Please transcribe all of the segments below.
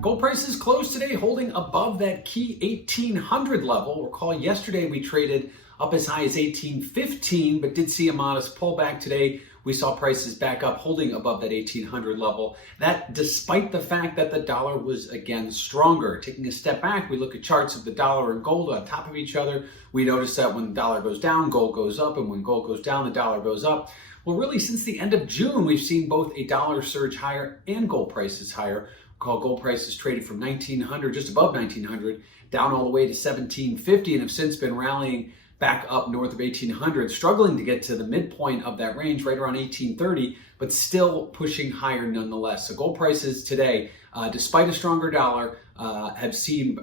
Gold prices closed today holding above that key 1800 level. Recall yesterday we traded up as high as 1815, but did see a modest pullback today. We saw prices back up holding above that 1800 level. That despite the fact that the dollar was again stronger. Taking a step back, we look at charts of the dollar and gold on top of each other. We notice that when the dollar goes down, gold goes up, and when gold goes down, the dollar goes up. Well, really, since the end of June, we've seen both a dollar surge higher and gold prices higher. Call gold prices traded from 1900, just above 1900, down all the way to 1750, and have since been rallying back up north of 1800, struggling to get to the midpoint of that range, right around 1830, but still pushing higher nonetheless. So gold prices today, despite a stronger dollar, have seen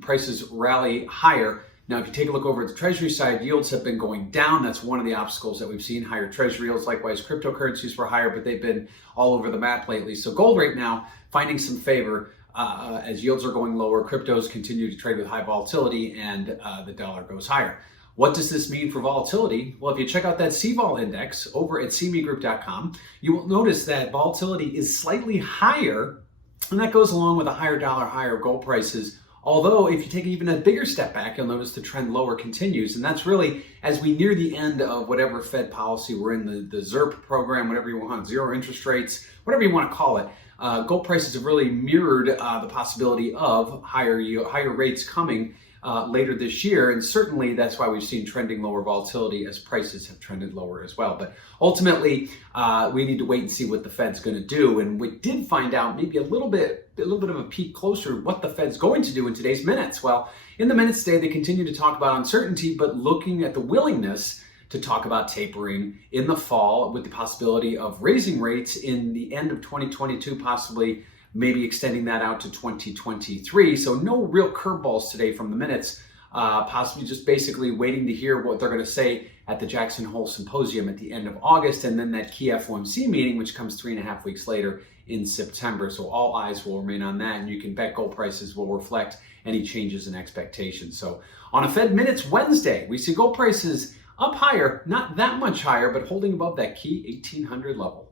prices rally higher. Now, if you take a look over at the Treasury side, yields have been going down. That's one of the obstacles that we've seen. Higher Treasury yields, likewise, cryptocurrencies were higher, but they've been all over the map lately. So gold right now finding some favor as yields are going lower, cryptos continue to trade with high volatility, and the dollar goes higher. What does this mean for volatility? Well, if you check out that CVOL index over at cmegroup.com, you will notice that volatility is slightly higher, and that goes along with a higher dollar, higher gold prices. Although, if you take even a bigger step back, you'll notice the trend lower continues. And that's really as we near the end of whatever Fed policy we're in, the ZIRP program, whatever you want, zero interest rates, whatever you want to call it. Gold prices have really mirrored the possibility of higher rates coming later this year. And certainly that's why we've seen trending lower volatility as prices have trended lower as well. But ultimately, we need to wait and see what the Fed's going to do. And we did find out maybe a little bit of a peek closer what the Fed's going to do in today's minutes. Well, in the minutes today, they continue to talk about uncertainty, but looking at the willingness to talk about tapering in the fall with the possibility of raising rates in the end of 2022, possibly maybe extending that out to 2023. So no real curveballs today from the minutes, possibly just basically waiting to hear what they're going to say at the Jackson Hole Symposium at the end of August, and then that key FOMC meeting, which comes 3.5 weeks later in September. So all eyes will remain on that, and you can bet gold prices will reflect any changes in expectations. So on a Fed Minutes Wednesday, we see gold prices up higher, not that much higher, but holding above that key 1800 level.